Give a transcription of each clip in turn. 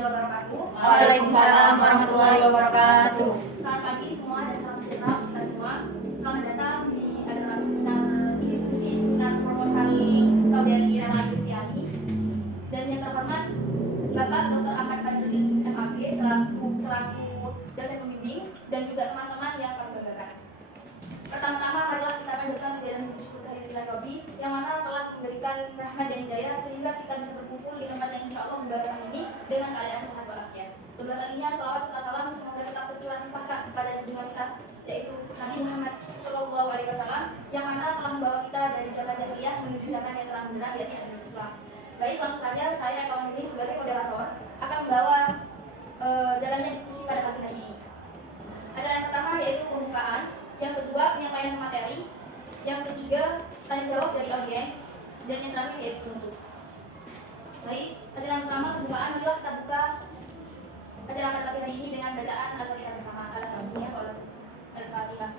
wabarakatuh. Waalaikumsalam warahmatullahi wabarakatuh. Selamat pagi semua dan salam sejahtera untuk kita semua. Selamat datang di acara seminar diskusi seminar proposal Saudari Rela Yustiani. Dan yang terhormat Bapak Dr. Ahmad Fadli MAG selaku dosen pembimbing dan juga teman-teman yang kami banggakan. Pertama-tama marilah kita panjatkan puja dan puji syukur kehadirat Rabbi yang mana telah memberikan rahmat dan hidayah sehingga kita bisa berkumpul di tempat yang insya Allah membarakah ini dengan keadaan sehat walafiat. Kedua kalinya salawat serta salam semoga tetap tercurah limpahkan kepada junjungan kita yaitu Nabi Muhammad Shallallahu Alaihi Wasallam yang mana telah membawa kita dari zaman jahiliyah menuju zaman yang terang benderang yakni agama Islam. Baik, langsung saja saya kawan ini sebagai moderator akan membawa jalannya diskusi pada pagi hari ini. Acara yang pertama yaitu pembukaan, yang kedua penyampaian materi, yang ketiga tanya jawab dari audiens, dan yang terakhir yaitu penutup. Baik, acara yang pertama pembukaan, bila kita buka acara pada pagi hari ini dengan bacaan Al-Fatihah bersama Al-Fatihah oleh Al-Fatihah.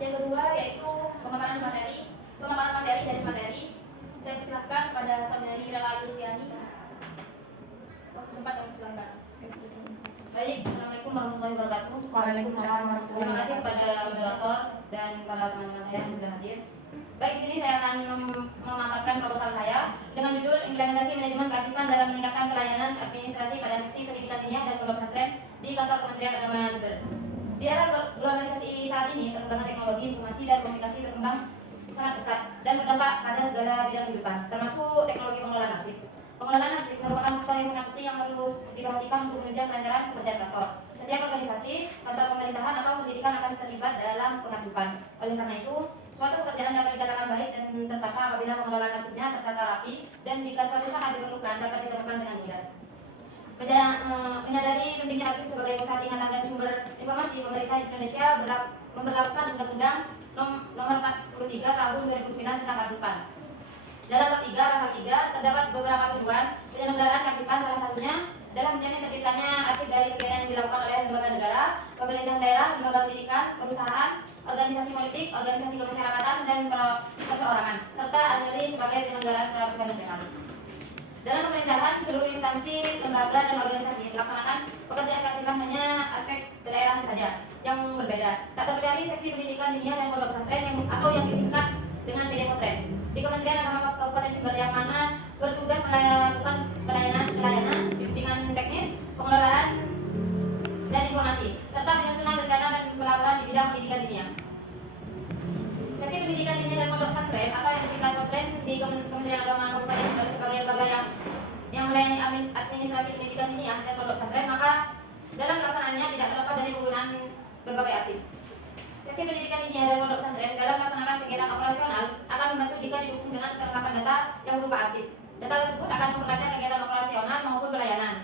Yang kedua yaitu pemaparan materi dari materi. Saya persilahkan pada Saudari Rela Yustiani. Waktu tempat kami silakan. Baik, Assalamualaikum warahmatullahi wabarakatuh. Waalaikumsalam warahmatullahi Terima kasih wabarakatuh. kepada moderator dan para teman-teman saya yang sudah hadir. Baik, di sini saya akan memaparkan proposal saya dengan judul Implementasi Manajemen Kearsipan dalam Meningkatkan Pelayanan Administrasi pada Seksi Pendidikan Diniyah dan Pondok Pesantren di Kantor Kementerian Agama Jember. Di era globalisasi saat ini, perkembangan teknologi informasi dan komunikasi berkembang sangat pesat dan berdampak pada segala bidang kehidupan, termasuk teknologi pengelolaan arsip. Pengelolaan arsip merupakan faktor yang sangat penting yang harus diperhatikan untuk menunjang kelancaran pekerjaan kantor. Setiap organisasi, kantor pemerintahan atau pendidikan akan terlibat dalam pengarsipan. Oleh karena itu, suatu pekerjaan dapat dikatakan baik dan tertata apabila pengelolaan arsipnya tertata rapi dan jika suatu saat diperlukan dapat ditemukan dengan mudah. Menyadari pentingnya arsip sebagai pusat ingatan dan sumber informasi, pemerintah Indonesia memberlakukan Undang-Undang Nomor 43 Tahun 2009 tentang kearsipan. Dalam bab 3 pasal 3 terdapat beberapa tujuan penyelenggaraan kearsipan, salah satunya dalam menjamin terciptanya arsip dari kegiatan yang dilakukan oleh lembaga negara, pemerintahan daerah, lembaga pendidikan, perusahaan, organisasi politik, organisasi kemasyarakatan, dan perseorangan, serta ANERI sebagai penyelenggaraan kearsipan nasional. Dalam pemerintahan, seluruh instansi, lembaga, dan organisasi melaksanakan pekerjaan kearsipan hanya aspek kedaerahan saja yang berbeda, tak terkecuali seksi pendidikan diniyah dan pondok pesantren atau yang disingkat dengan PDPOTREN di Kementerian Agama Kabupaten Jember yang mana bertugas melakukan pelayanan bimbingan teknis, pengelolaan dan informasi, serta penyusunan rencana dan pelaporan di bidang pendidikan diniyah. Seksi pendidikan diniyah dan pondok pesantren atau yang disingkat POTREN di Kementerian Agama Kabupaten Jember sebagai lembaga yang melayani administrasi pendidikan diniyah dan pondok pesantren, maka dalam pelaksanaannya tidak terlepas dari penggunaan berbagai arsip. Seksi pendidikan diniyah dan pondok pesantren dalam melaksanakan kegiatan operasional akan membantu jika didukung dengan kelengkapan data yang berupa arsip. Data tersebut akan memperlancar kegiatan operasional maupun pelayanan.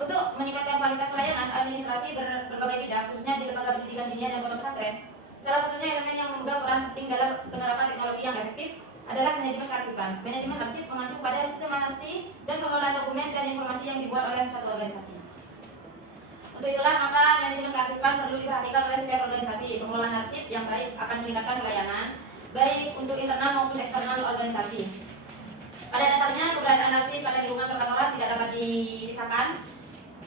Untuk meningkatkan kualitas pelayanan administrasi berbagai bidang, khususnya di lembaga pendidikan diniyah dan pondok pesantren, salah satunya elemen yang memegang peran penting dalam penerapan teknologi yang efektif adalah manajemen kearsipan. Manajemen arsip mengacu pada sistemasi dan pengelolaan dokumen dan informasi yang dibuat oleh suatu organisasi. Untuk itulah maka manajemen kearsipan perlu diperhatikan oleh setiap organisasi. Pengelolaan arsip yang baik akan meningkatkan pelayanan baik untuk internal maupun eksternal organisasi. Pada dasarnya keberadaan arsip pada lingkungan perkantoran tidak dapat dipisahkan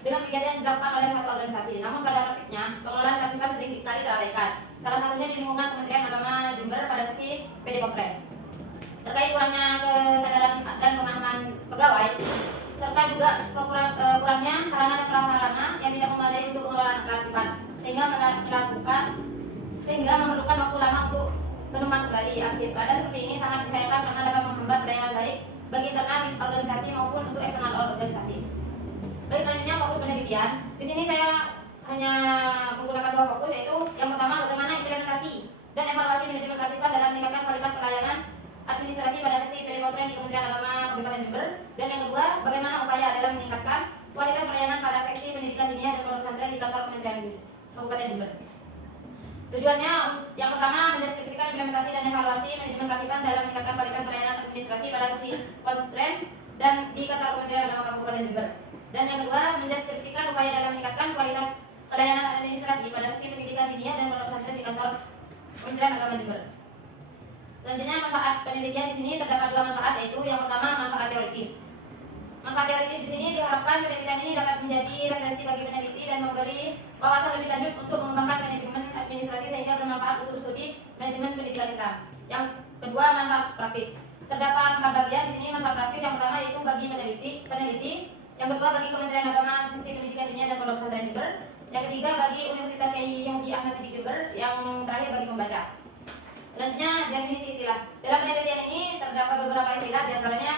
dengan kegiatan yang dilakukan oleh suatu organisasi. Namun pada praktiknya pengelolaan kearsipan sering kali terabaikan. Salah satunya di lingkungan Kementerian Agama Jember pada seksi PDPOTREN. Terkait kurangnya kesadaran dan pemahaman pegawai serta juga kurangnya sarana dan prasarana yang tidak memadai untuk pengelolaan kearsipan sehingga memerlukan waktu lama untuk penemuan kembali arsip. Keadaan seperti ini sangat disayangkan karena dapat menghambat pelayanan baik bagi internal organisasi maupun untuk eksternal organisasi. Baik, selanjutnya fokus penelitian. Di sini saya hanya menggunakan dua fokus, yaitu yang pertama bagaimana implementasi dan evaluasi manajemen kearsipan dalam meningkatkan kualitas pelayanan administrasi pada seksi PDPOTREN di Kementerian Agama Kabupaten Jember, dan yang kedua bagaimana upaya dalam meningkatkan kualitas pelayanan pada seksi pendidikan diniyah dan pondok pesantren di kantor Kementerian Kabupaten Jember. Tujuannya yang pertama mendeskripsikan implementasi dan evaluasi manajemen kearsipan dalam meningkatkan kualitas pelayanan administrasi pada seksi pesantren dan di kantor Kementerian Agama Kabupaten Jember, dan yang kedua mendeskripsikan upaya dalam meningkatkan kualitas pelayanan administrasi pada seksi pendidikan diniyah dan pondok pesantren di kantor Kementerian Agama Jember. Selanjutnya manfaat penelitian di sini terdapat dua manfaat, yaitu yang pertama manfaat teoritis. Manfaat teoritis di sini diharapkan penelitian ini dapat menjadi referensi bagi peneliti dan memberi wawasan lebih lanjut untuk mengembangkan manajemen administrasi sehingga bermanfaat untuk studi manajemen pendidikan Islam. Yang kedua, manfaat praktis. Terdapat 4 bagian di sini manfaat praktis. Yang pertama yaitu bagi peneliti. Yang kedua bagi Kementerian Agama, Seksi Pendidikan Diniah dan Pondok Pesantren Jember. Yang ketiga bagi Universitas Kyai Haji Ahmad Siddiq Jember. Yang terakhir bagi pembaca. Selanjutnya definisi istilah. Dalam penelitian ini terdapat beberapa istilah, diantaranya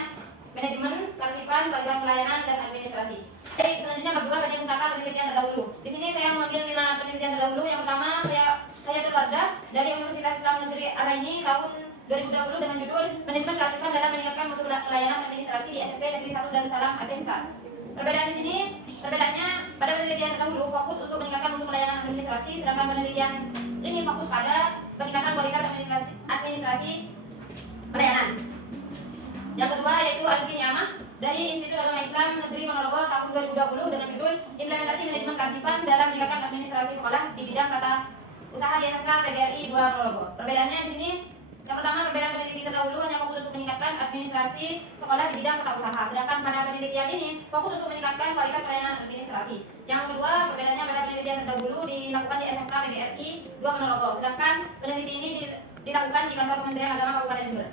manajemen, kearsipan, kualitas pelayanan, dan administrasi. Oke, selanjutnya bab 2 kajian pustaka penelitian terdahulu. Di sini saya mengambil 5 penelitian terdahulu. Yang pertama saya terwarda dari Universitas Islam Negeri Araini tahun 2020 dengan judul Manajemen Kearsipan dalam Meningkatkan Mutu Pelayanan Administrasi di SMP Negeri 1 Darussalam Aceh Besar. Perbedaan di sini, perbedaannya pada penelitian terdahulu fokus untuk meningkatkan mutu pelayanan administrasi, sedangkan penelitian ini fokus pada peningkatan kualitas administrasi pelayanan. Yang kedua yaitu Alfi Ni'amah dari Institut Agama Islam Negeri Ponorogo tahun 2020 dengan judul Implementasi Manajemen Kearsipan dalam Meningkatkan Administrasi Sekolah di Bidang Tata Usaha di SMK PGRI 2 Ponorogo. Perbedaannya di sini, yang pertama, perbedaan peneliti terdahulu hanya fokus untuk meningkatkan administrasi sekolah di bidang tata usaha, sedangkan pada penelitian ini fokus untuk meningkatkan kualitas pelayanan administrasi. Yang kedua, perbedaannya pada penelitian terdahulu dilakukan di SMK PGRI 2 Ponorogo, sedangkan peneliti ini dilakukan di kantor Kementerian Agama Kabupaten Jember.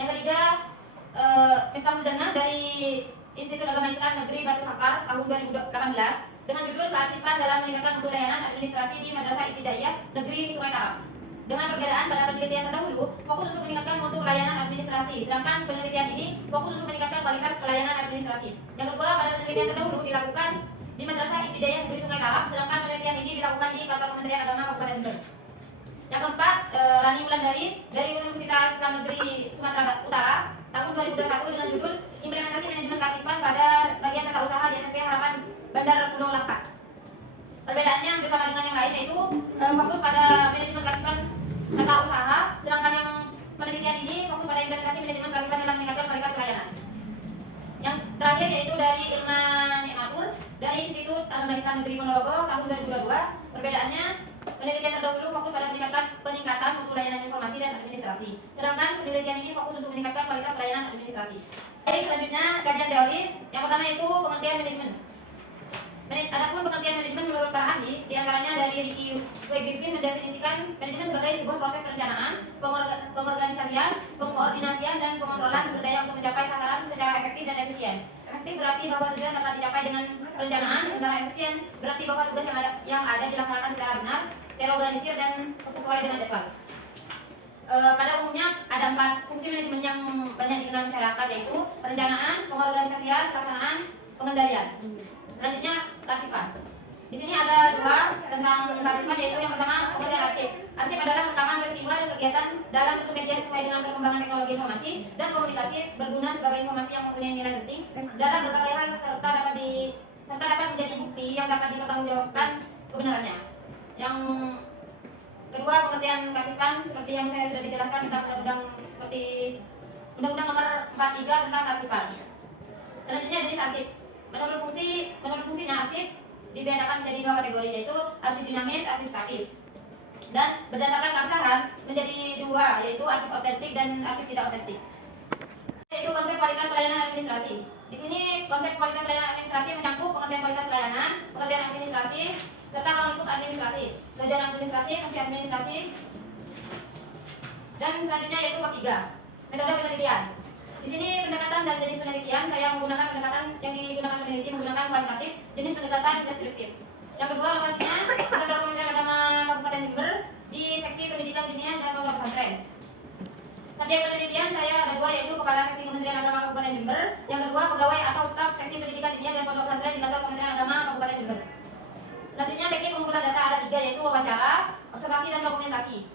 Yang ketiga, Miftahul Jannah dari Institut Agama Islam Negeri Batu Sakar tahun 2018 dengan judul Kearsipan dalam Meningkatkan Mutu Layanan Administrasi di Madrasah Ibtidaiyah Negeri Sungai Tarap. Dengan perbedaan pada penelitian terdahulu fokus untuk meningkatkan mutu pelayanan administrasi, sedangkan penelitian ini fokus untuk meningkatkan kualitas pelayanan administrasi. Yang kedua, pada penelitian terdahulu dilakukan di Madrasah Ibtidaiyah Negeri Sungai Tarap, sedangkan penelitian ini dilakukan di kantor Kementerian Agama Kabupaten Jember. Yang keempat, Rani Wulandari dari Universitas Islam Negeri Sumatera Utara tahun 2021 dengan judul Implementasi Manajemen Kearsipan pada bagian tata usaha di SMP Harapan Bandar Pulau Langkat. Perbedaannya bersama dengan yang lain yaitu fokus pada manajemen kearsipan tata usaha, sedangkan yang penelitian ini fokus pada implementasi manajemen kearsipan dalam meningkatkan kualitas pelayanan. Yang terakhir yaitu dari Ilman Ni'matur dari Institut Agama Islam Negeri Ponorogo tahun 2022. Perbedaannya, penelitian terdahulu fokus pada peningkatan mutu layanan informasi dan administrasi, sedangkan penelitian ini fokus untuk meningkatkan kualitas pelayanan administrasi. Baik, selanjutnya kajian teori. Yang pertama yaitu pengertian manajemen. Adapun pengertian manajemen menurut para ahli, diantaranya dari Ricky W. Griffin mendefinisikan manajemen sebagai sebuah proses perencanaan, pengorganisasian, pengkoordinasian, dan pengontrolan sumber daya untuk mencapai sasaran secara efektif dan efisien. Efektif berarti bahwa tujuan dapat dicapai dengan perencanaan, sementara efisien berarti bahwa tugas yang ada dilaksanakan secara benar, terorganisir, dan sesuai dengan jadwal. Pada umumnya ada 4 fungsi manajemen yang banyak dikenal masyarakat, yaitu perencanaan, pengorganisasian, pelaksanaan, pengendalian. Selanjutnya kearsipan. Di sini ada 2 tentang kearsipan, yaitu yang pertama pengertian arsip. Arsip adalah rekaman peristiwa dan kegiatan dalam bentuk media sesuai dengan perkembangan teknologi informasi dan komunikasi, berguna sebagai informasi yang mempunyai nilai penting dalam berbagai hal serta dapat menjadi bukti yang dapat dipertanggungjawabkan kebenarannya. Yang kedua, pengertian kearsipan seperti yang saya sudah dijelaskan tentang Undang-Undang Nomor 43 tentang kearsipan. Selanjutnya jenis arsip. Menurut fungsinya arsip dibedakan menjadi 2 kategori, yaitu arsip dinamis, arsip statis. Dan berdasarkan keabsahan menjadi 2, yaitu arsip otentik dan arsip tidak otentik. Yaitu konsep kualitas pelayanan administrasi. Di sini konsep kualitas pelayanan administrasi mencakup pengertian kualitas pelayanan, pengertian administrasi, serta ruang lingkup administrasi, tujuan administrasi, fungsi administrasi. Dan selanjutnya yaitu bab 3, metode penelitian. Di sini pendekatan dan jenis penelitian, saya menggunakan pendekatan yang digunakan peneliti menggunakan kualitatif, jenis pendekatan deskriptif. Yang kedua, lokasinya di kantor Kementerian Agama Kabupaten Jember di seksi pendidikan diniah dan pondok pesantren. Subjek penelitian saya ada 2, yaitu kepala seksi Kementerian Agama Kabupaten Jember. Yang kedua, pegawai atau staf seksi pendidikan diniah dan pondok pesantren di kantor Kementerian Agama Kabupaten Jember. Selanjutnya teknik pengumpulan data ada 3, yaitu wawancara, observasi, dan dokumentasi.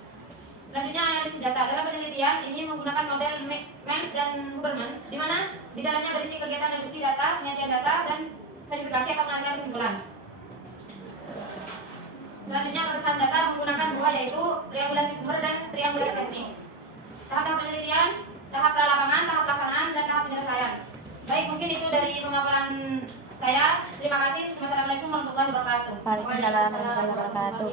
Selanjutnya analisis data. Dalam penelitian ini menggunakan model Mengs dan Huberman, di mana di dalamnya berisi kegiatan reduksi data, penyajian data, dan verifikasi atau penarikan kesimpulan. Selanjutnya kepesan data menggunakan 2, yaitu triangulasi sumber dan triangulasi teknik. Tahap-tahap penelitian, tahap pralapangan, tahap pelaksanaan, dan tahap penyelesaian. Baik, mungkin itu dari pemaparan saya. Terima kasih. Wassalamualaikum warahmatullahi wabarakatuh. Waalaikumsalam warahmatullahi wabarakatuh.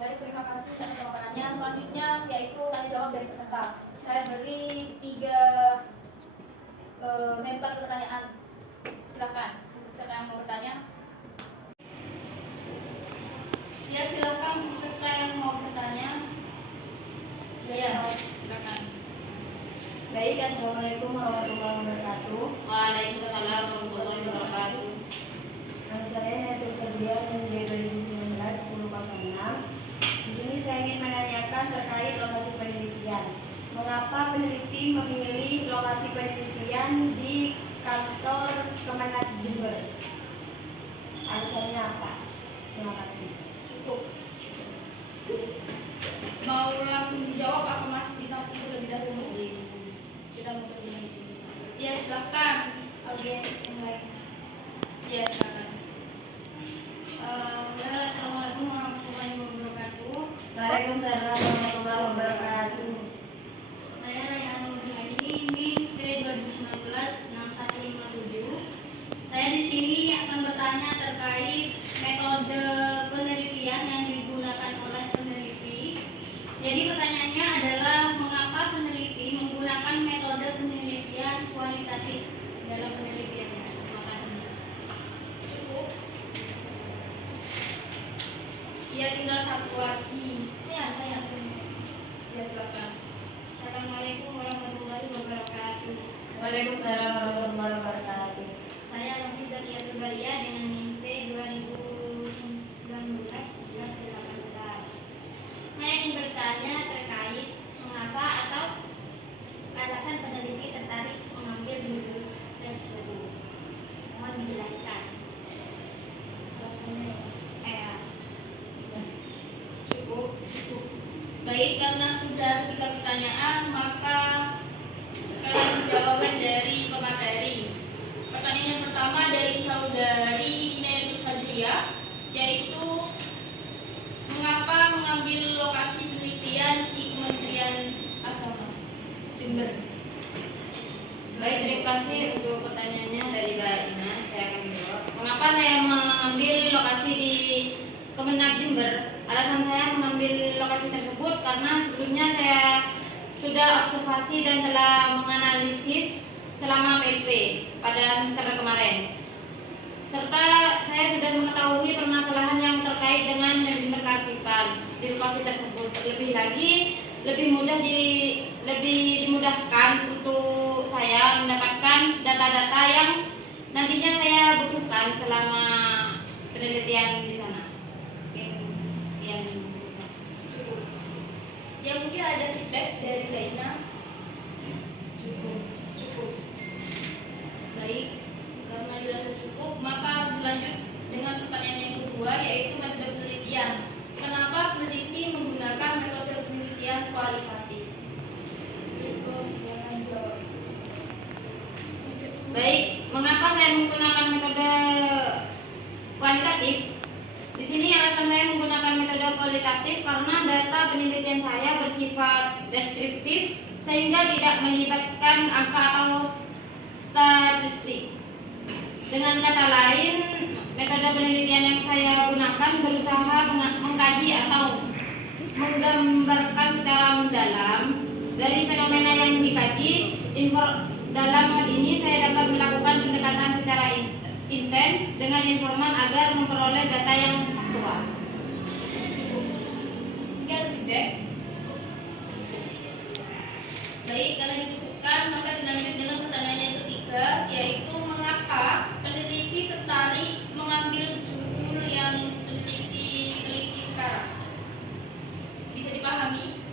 Baik, terima kasih atas pemaparannya. Selanjutnya yaitu tanya jawab dari peserta. Saya beri 3 sampel Baik, assalamualaikum warahmatullahi wabarakatuh. Waalaikumsalam warahmatullahi wabarakatuh. Nama saya Natul Ferdian NB 2019 1006. Di sini saya ingin menanyakan terkait lokasi penelitian. Mengapa peneliti memilih lokasi penelitian di kantor Kemenak Jember? Alasannya apa? Terima kasih. Cukup. Mau langsung dijawab apa masih ditampung terlebih dahulu? Kita mau terlebih dahulu. Ya silakan audiens yang lain. Ya silakan. Assalamualaikum warahmatullahi wabarakatuh. Waalaikumsalam warahmatullahi wabarakatuh. Saya Rayhan Nurhadi, NIM T2019-6157. Saya di sini akan bertanya terkait metode penelitian yang digunakan oleh peneliti. Jadi pertanyaannya adalah mengapa peneliti menggunakan metode penelitian kualitatif dalam penelitiannya? Terima kasih. Cukup. Ya tinggal satu lagi. Saya. Ya silakan. Assalamualaikum warahmatullahi wabarakatuh. Waalaikumsalam warahmatullahi wabarakatuh. Saya Nafisa Tiatul Baria dengan NIM T2019-1118. Saya ingin bertanya terkait mengapa atau alasan peneliti tertarik mengambil judul tersebut. Mohon dijelaskan. Alasannya cukup. Baik, karena sudah 3 pertanyaan, maka sekarang jawaban dari pemateri. Pertanyaan yang pertama dari saudari Inayatul Fadliyah, yaitu mengapa mengambil lokasi penelitian di Kementerian Agama Jember? Baik, terima kasih untuk pertanyaannya dari Mbak Ina. Saya akan menjawab. Mengapa saya mengambil lokasi di Kemenak Jember? Alasan saya mengambil lokasi tersebut karena sebelumnya saya sudah observasi dan telah menganalisis selama PIP pada semester kemarin. Serta saya sudah mengetahui permasalahan yang terkait dengan manajemen kearsipan di lokasi tersebut. Terlebih lagi, lebih dimudahkan untuk saya mendapatkan data-data yang nantinya saya butuhkan selama penelitian di sana. Oke, sekian. Cukup. Ya mungkin ada feedback dari Mbak Ina. Cukup. Baik, karena dirasa cukup, maka berlanjut dengan pertanyaan yang kedua, yaitu metode penelitian. Kenapa peneliti menggunakan metode penelitian kualitatif? Cukup, jangan jawab. Baik, mengapa saya menggunakan metode kualitatif? Di sini alasan saya menggunakan metode kualitatif karena data penelitian saya bersifat deskriptif sehingga tidak melibatkan angka atau statistik. Dengan kata lain, metode penelitian yang saya gunakan berusaha mengkaji atau menggambarkan secara mendalam dari fenomena yang dikaji. Dalam hal ini saya dapat melakukan pendekatan secara intens dengan informan agar memperoleh data yang faktual. Mungkin ada feedback? Baik, karena dicukupkan, maka dilanjut dengan pertanyaan yang ketiga, yaitu mengapa peneliti tertarik mengambil judul yang teliti sekarang? Bisa dipahami?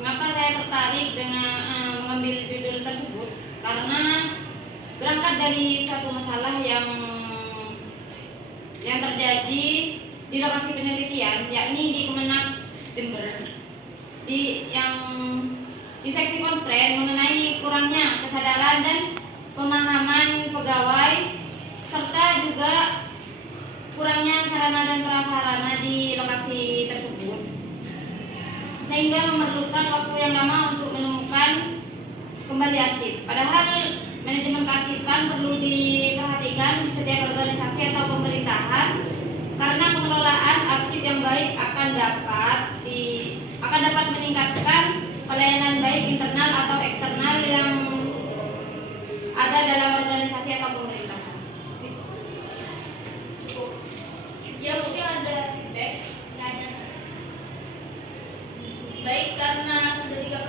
Mengapa saya tertarik dengan mengambil judul tersebut? Karena berangkat dari suatu masalah yang terjadi di lokasi penelitian, yakni di Kemenak Jember, di seksi kontren mengenai kurangnya kesadaran dan pemahaman pegawai serta juga kurangnya sarana dan prasarana di lokasi tersebut, sehingga memerlukan waktu yang lama untuk menemukan kembali arsip. Padahal manajemen kearsipan perlu diperhatikan di setiap organisasi atau pemerintahan karena pengelolaan arsip yang baik akan dapat meningkatkan pelayanan baik internal atau eksternal yang ada dalam organisasi atau pemerintahan. Ya mungkin ada feedback. Baik, karena sudah 3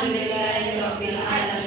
Alhamdulillahirabbil alamin.